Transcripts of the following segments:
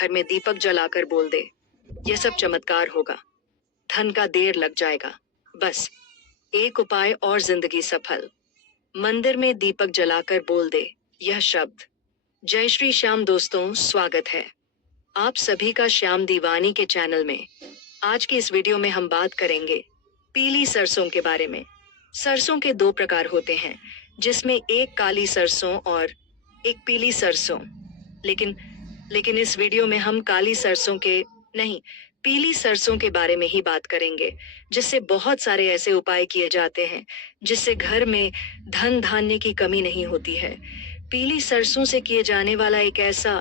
घर में दीपक जलाकर बोल दे, यह सब चमत्कार होगा, धन का देर लग जाएगा। बस एक उपाय और जिंदगी सफल। मंदिर में दीपक जलाकर बोल दे यह शब्द, जय श्री श्याम। दोस्तों, स्वागत है आप सभी का श्याम दीवानी के चैनल में। आज की इस वीडियो में हम बात करेंगे पीली सरसों के बारे में। सरसों के दो प्रकार होते हैं, जिसमें एक काली सरसों और एक पीली सरसों। लेकिन इस वीडियो में हम काली सरसों के नहीं, पीली सरसों के बारे में ही बात करेंगे, जिससे बहुत सारे ऐसे उपाय किए जाते हैं जिससे घर में धन धान्य की कमी नहीं होती है। पीली सरसों से किए जाने वाला एक ऐसा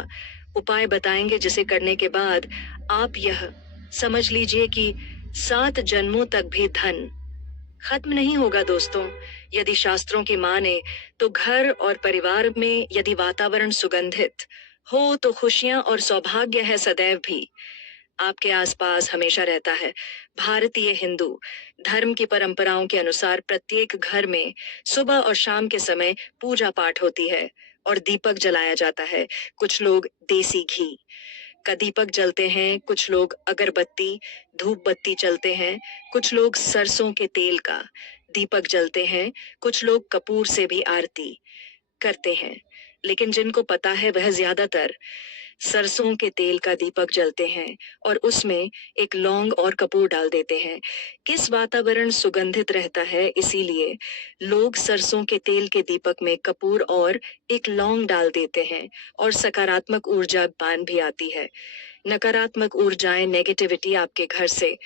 उपाय बताएंगे जिसे करने के बाद आप यह समझ लीजिए कि 7 जन्मों तक भी धन खत्म नहीं होगा। दोस्तों, यदि शास्त्रों की माने तो घर और परिवार में यदि वातावरण सुगंधित हो तो खुशियां और सौभाग्य है सदैव भी आपके आसपास हमेशा रहता है। भारतीय हिंदू धर्म की परंपराओं के अनुसार प्रत्येक घर में सुबह और शाम के समय पूजा पाठ होती है और दीपक जलाया जाता है। कुछ लोग देसी घी का दीपक जलते हैं, कुछ लोग अगरबत्ती धूप बत्ती जलते हैं, कुछ लोग सरसों के तेल का दीपक जलते हैं, कुछ लोग कपूर से भी आरती करते हैं। लेकिन जिनको पता है वह ज्यादातर सरसों के तेल का दीपक जलते हैं और उसमें एक लौंग और कपूर डाल देते हैं। किस वातावरण सुगंधित रहता है, इसीलिए लोग सरसों के तेल के दीपक में कपूर और एक लौंग डाल देते हैं और सकारात्मक ऊर्जा बान भी आती है। नकारात्मक ऊर्जाएं, नेगेटिविटी आपके घर से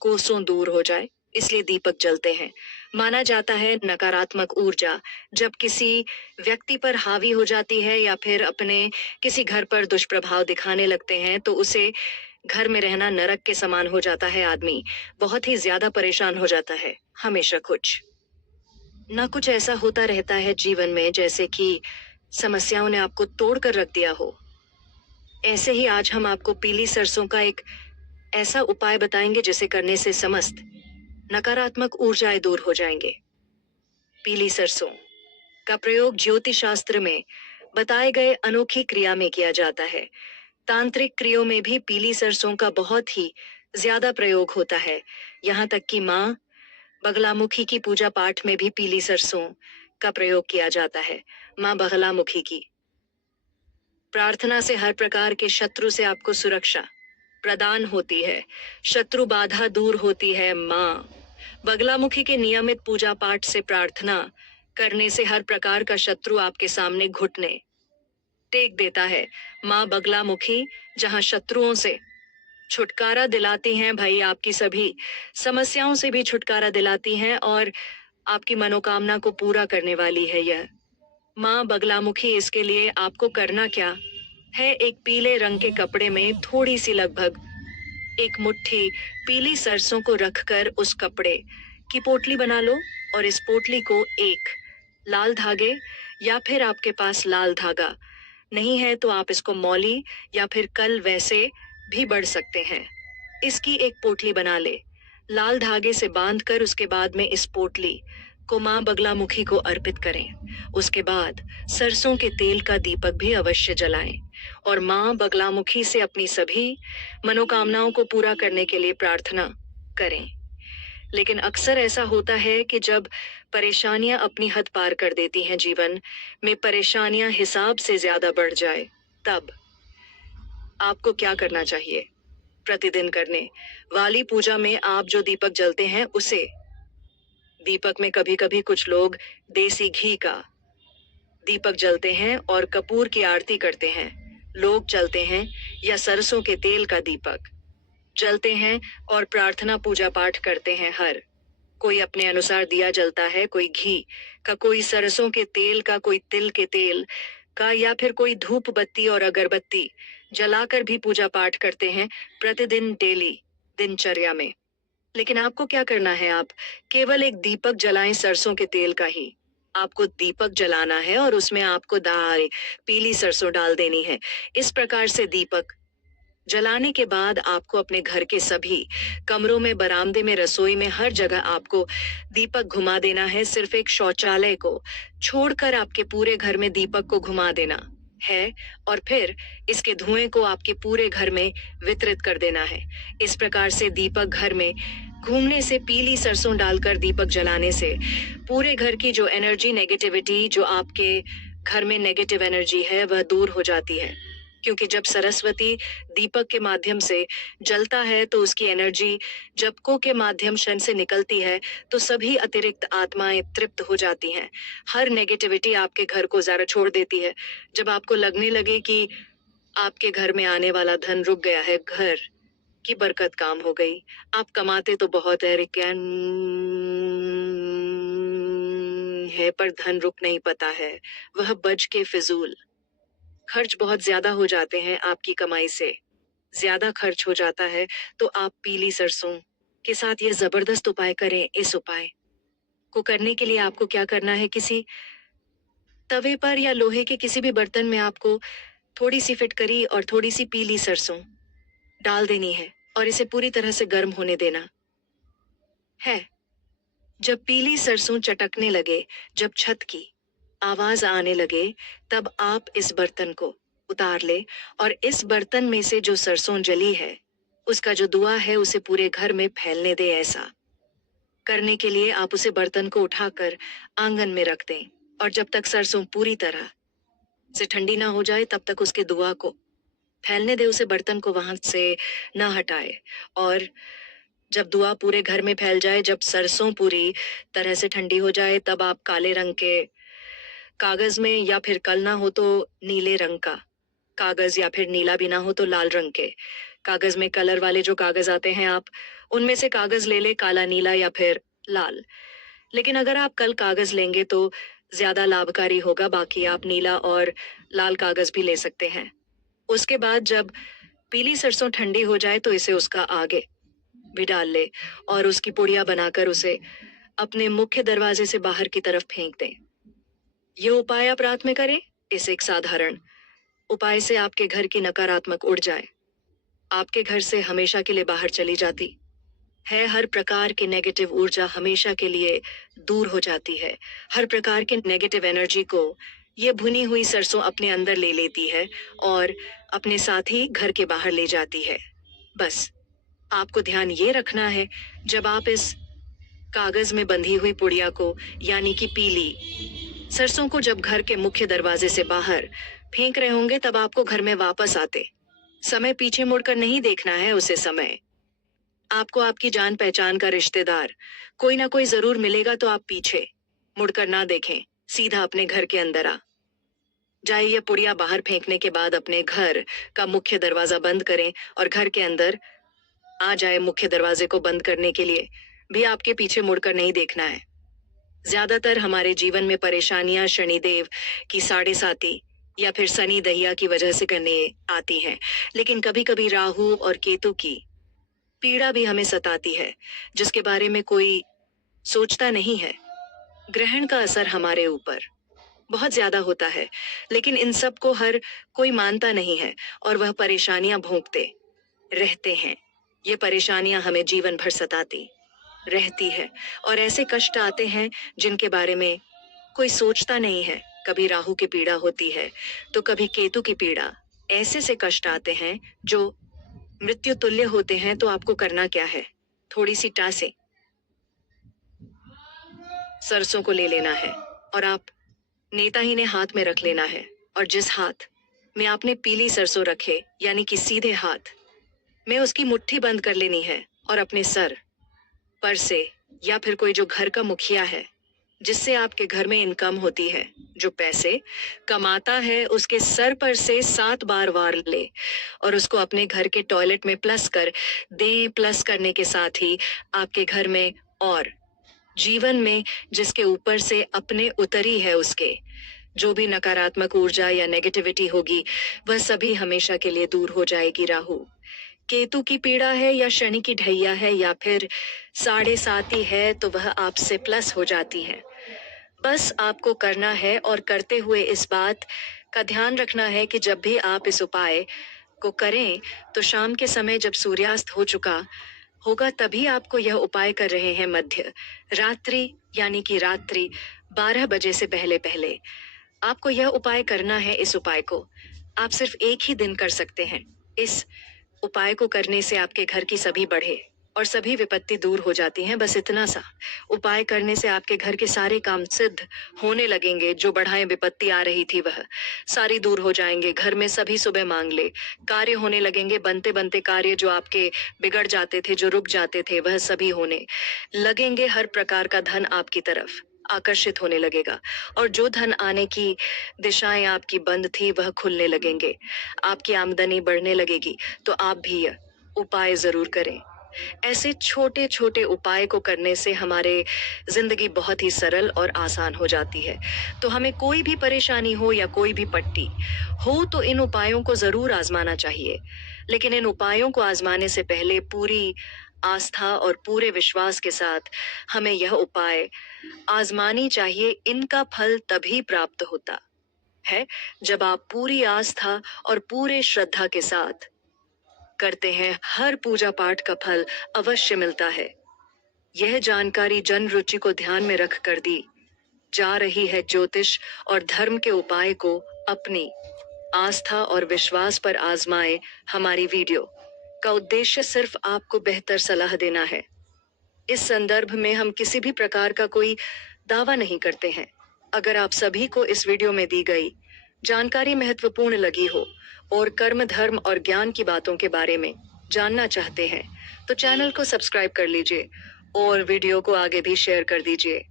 कोसों दूर हो जाए, इसलिए दीपक जलते हैं। माना जाता है नकारात्मक ऊर्जा जब किसी व्यक्ति पर हावी हो जाती है या फिर अपने किसी घर पर दुष्प्रभाव दिखाने लगते हैं तो उसे घर में रहना नरक के समान हो जाता है। आदमी बहुत ही ज्यादा परेशान हो जाता है, हमेशा कुछ ना कुछ ऐसा होता रहता है जीवन में, जैसे कि समस्याओं ने आपको तोड़ कर रख दिया हो। ऐसे ही आज हम आपको पीली सरसों का एक ऐसा उपाय बताएंगे जिसे करने से समस्त नकारात्मक ऊर्जाएं दूर हो जाएंगे। पीली सरसों का प्रयोग ज्योतिष शास्त्र में बताए गए अनोखी क्रिया में किया जाता है। तांत्रिक क्रियाओं में भी पीली सरसों का बहुत ही ज्यादा प्रयोग होता है। यहाँ तक कि माँ बगलामुखी की पूजा पाठ में भी पीली सरसों का प्रयोग किया जाता है। माँ बगलामुखी की प्रार्थना से हर प्रकार के शत्रु से आपको सुरक्षा प्रदान होती है, शत्रु बाधा दूर होती है। माँ बगलामुखी के नियमित पूजा पाठ से प्रार्थना करने से हर प्रकार का शत्रु आपके सामने घुटने टेक देता है। माँ बगलामुखी जहाँ शत्रुओं से छुटकारा दिलाती हैं, भाई आपकी सभी समस्याओं से भी छुटकारा दिलाती हैं और आपकी मनोकामना को पूरा करने वाली है यह माँ बगलामुखी। इसके लिए आपको करना क्या है, एक पीले रंग के कपड़े में थोड़ी सी लगभग एक मुट्ठी पीली सरसों को रखकर उस कपड़े की पोटली बना लो और इस पोटली को एक लाल धागे या फिर आपके पास लाल धागा नहीं है तो आप इसको मौली या फिर कल वैसे भी बढ़ सकते हैं। इसकी एक पोटली बना ले, लाल धागे से बांधकर उसके बाद में इस पोटली को माँ बगलामुखी को अर्पित करें। उसके बाद सरसों के तेल का दीपक भी अवश्य जलाएं और माँ बगलामुखी से अपनी सभी मनोकामनाओं को पूरा करने के लिए प्रार्थना करें। लेकिन अक्सर ऐसा होता है कि जब परेशानियां अपनी हद पार कर देती हैं, जीवन में परेशानियां हिसाब से ज्यादा बढ़ जाए, तब आपको क्या करना चाहिए? प्रतिदिन करने वाली पूजा में आप जो दीपक जलते हैं उसे दीपक में कभी कभी कुछ लोग देसी घी का दीपक जलते हैं और कपूर की आरती करते हैं। लोग जलते हैं या सरसों के तेल का दीपक जलते हैं और प्रार्थना पूजा पाठ करते हैं। हर कोई अपने अनुसार दिया जलता है, कोई घी का, कोई सरसों के तेल का, कोई तिल के तेल का या फिर कोई धूप बत्ती और अगरबत्ती जलाकर भी पूजा पाठ करते हैं प्रतिदिन डेली दिनचर्या में। लेकिन आपको क्या करना है, आप केवल एक दीपक जलाएं सरसों के तेल का ही। आपको दीपक जलाना है और उसमें आपको दाल पीली सरसों डाल देनी है। इस प्रकार से दीपक जलाने के बाद आपको अपने घर के सभी कमरों में, बरामदे में, रसोई में, हर जगह आपको दीपक घुमा देना है। सिर्फ एक शौचालय को छोड़कर आपके पूरे घर में दीपक को घुमा देना है और फिर इसके धुएं को आपके पूरे घर में वितरित कर देना है। इस प्रकार से दीपक घर में घूमने से, पीली सरसों डालकर दीपक जलाने से पूरे घर की जो एनर्जी, नेगेटिविटी, जो आपके घर में नेगेटिव एनर्जी है वह दूर हो जाती है। क्योंकि जब सरस्वती दीपक के माध्यम से जलता है तो उसकी एनर्जी जपकों के माध्यम से निकलती है, तो सभी अतिरिक्त आत्माएं तृप्त हो जाती हैं। हर नेगेटिविटी आपके घर को जरा छोड़ देती है। जब आपको लगने लगे कि आपके घर में आने वाला धन रुक गया है, घर की बरकत काम हो गई, आप कमाते तो बहुत है पर धन रुक नहीं पता है, वह बच के फिजूल खर्च बहुत ज्यादा हो जाते हैं आपकी कमाई से, ज्यादा खर्च हो जाता है, तो आप पीली सरसों के साथ ये जबरदस्त उपाय करें। इस उपाय को करने के लिए आपको क्या करना है, किसी तवे पर या लोहे के किसी भी बर्तन में आपको थोड़ी सी फिटकरी और थोड़ी सी पीली सरसों डाल देनी है और इसे पूरी तरह से गर्म होने देना है। जब पीली सरसों चटकने लगे, जब छत की आवाज आने लगे, तब आप इस बर्तन को उतार ले और इस बर्तन में से जो सरसों जली है उसका जो धुआं है उसे पूरे घर में फैलने दे। ऐसा करने के लिए आप उसे बर्तन को उठाकर आंगन में रख दें और जब तक सरसों पूरी तरह से ठंडी ना हो जाए तब तक उसके धुआं को फैलने दे, उसे बर्तन को वहां से ना हटाए। और जब धुआं पूरे घर में फैल जाए, जब सरसों पूरी तरह से ठंडी हो जाए, तब आप काले रंग के कागज में, या फिर कल ना हो तो नीले रंग का कागज, या फिर नीला भी ना हो तो लाल रंग के कागज में, कलर वाले जो कागज आते हैं आप उनमें से कागज ले ले, काला, नीला या फिर लाल। लेकिन अगर आप कल कागज लेंगे तो ज्यादा लाभकारी होगा, बाकी आप नीला और लाल कागज भी ले सकते हैं। उसके बाद जब पीली सरसों ठंडी हो जाए तो इसे उसका आगे भी डाल ले और उसकी पुड़िया बनाकर उसे अपने मुख्य दरवाजे से बाहर की तरफ फेंक दें। ये उपाय आप रात में करें। इस एक साधारण उपाय से आपके घर की नकारात्मक उड़ जाए, आपके घर से हमेशा के लिए बाहर चली जाती है। हर प्रकार की नेगेटिव ऊर्जा हमेशा के लिए दूर हो जाती है। हर प्रकार के नेगेटिव एनर्जी को ये भुनी हुई सरसों अपने अंदर ले लेती है और अपने साथ ही घर के बाहर ले जाती है। बस आपको ध्यान ये रखना है, जब आप इस कागज में बंधी हुई पुड़िया को, यानी कि पीली सरसों को, जब घर के मुख्य दरवाजे से बाहर फेंक रहे होंगे, तब आपको घर में वापस आते समय पीछे मुड़कर नहीं देखना है। उसे समय आपको आपकी जान पहचान का रिश्तेदार कोई ना कोई जरूर मिलेगा, तो आप पीछे मुड़कर ना देखें, सीधा अपने घर के अंदर आ जाइए। यह पुड़िया बाहर फेंकने के बाद अपने घर का मुख्य दरवाजा बंद करें और घर के अंदर आ जाए। मुख्य दरवाजे को बंद करने के लिए भी आपके पीछे मुड़कर नहीं देखना है। ज्यादातर हमारे जीवन में परेशानियां शनिदेव की साढ़े साती या फिर शनि दहिया की वजह से करने आती हैं, लेकिन कभी कभी राहु और केतु की पीड़ा भी हमें सताती है, जिसके बारे में कोई सोचता नहीं है। ग्रहण का असर हमारे ऊपर बहुत ज्यादा होता है, लेकिन इन सब को हर कोई मानता नहीं है और वह परेशानियां भोंकते रहते हैं। ये परेशानियां हमें जीवन भर सताती रहती है और ऐसे कष्ट आते हैं जिनके बारे में कोई सोचता नहीं है। कभी राहु की पीड़ा होती है तो कभी केतु की पीड़ा। ऐसे से कष्ट आते हैं जो मृत्यु तुल्य होते हैं। तो आपको करना क्या है, थोड़ी सी टासे सरसों को ले लेना है और आप नेता ही ने हाथ में रख लेना है और जिस हाथ में आपने पीली सरसों रखे, यानी कि सीधे हाथ में उसकी मुट्ठी बंद कर लेनी है और अपने सर पर से, या फिर कोई जो घर का मुखिया है जिससे आपके घर में इनकम होती है, जो पैसे कमाता है, उसके सर पर से 7 बार वार ले और उसको अपने घर के टॉयलेट में प्लस कर दे। प्लस करने के साथ ही आपके घर में और जीवन में जिसके ऊपर से अपने उतरी है, उसके जो भी नकारात्मक ऊर्जा या नेगेटिविटी होगी वह सभी हमेशा के लिए दूर हो जाएगी। राहु केतु की पीड़ा है या शनि की ढैया है या फिर साढ़े साती है, तो वह आपसे प्लस हो जाती है। बस आपको करना है और करते हुए इस बात का ध्यान रखना है कि जब भी आप इस उपाय को करें तो शाम के समय जब सूर्यास्त हो चुका होगा तभी आपको यह उपाय कर रहे हैं। मध्य रात्रि यानी कि रात्रि 12 बजे से पहले पहले आपको यह उपाय करना है। इस उपाय को आप सिर्फ एक ही दिन कर सकते हैं। इस उपाय को करने से आपके घर की सभी बढ़े और सभी विपत्ति दूर हो जाती हैं। बस इतना सा उपाय करने से आपके घर के सारे काम सिद्ध होने लगेंगे। जो बढ़ाएं विपत्ति आ रही थी वह सारी दूर हो जाएंगे। घर में सभी सुबह मांग ले कार्य होने लगेंगे। बनते बनते कार्य जो आपके बिगड़ जाते थे, जो रुक जाते थे, वह सभी होने लगेंगे। हर प्रकार का धन आपकी तरफ आकर्षित होने लगेगा और जो धन आने की दिशाएं आपकी बंद थी वह खुलने लगेंगे। आपकी आमदनी बढ़ने लगेगी। तो आप भी यह उपाय जरूर करें। ऐसे छोटे छोटे उपाय को करने से हमारे जिंदगी बहुत ही सरल और आसान हो जाती है। तो हमें कोई भी परेशानी हो या कोई भी पट्टी हो तो इन उपायों को जरूर आजमाना चाहिए। लेकिन इन उपायों को आजमाने से पहले पूरी आस्था और पूरे विश्वास के साथ हमें यह उपाय आजमानी चाहिए। इनका फल तभी प्राप्त होता है जब आप पूरी आस्था और पूरे श्रद्धा के साथ करते हैं। हर पूजा पाठ का फल अवश्य मिलता है। यह जानकारी जन रुचि को ध्यान में रख कर दी जा रही है। ज्योतिष और धर्म के उपाय को अपनी आस्था और विश्वास पर आजमाएं। हमारी वीडियो का उद्देश्य सिर्फ आपको बेहतर सलाह देना है। इस संदर्भ में हम किसी भी प्रकार का कोई दावा नहीं करते हैं। अगर आप सभी को इस वीडियो में दी गई जानकारी महत्वपूर्ण लगी हो और कर्म, धर्म और ज्ञान की बातों के बारे में जानना चाहते हैं तो चैनल को सब्सक्राइब कर लीजिए और वीडियो को आगे भी शेयर कर दीजिए।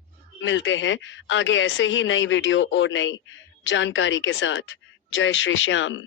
मिलते हैं आगे ऐसे ही नई वीडियो और नई जानकारी के साथ। जय श्री श्याम।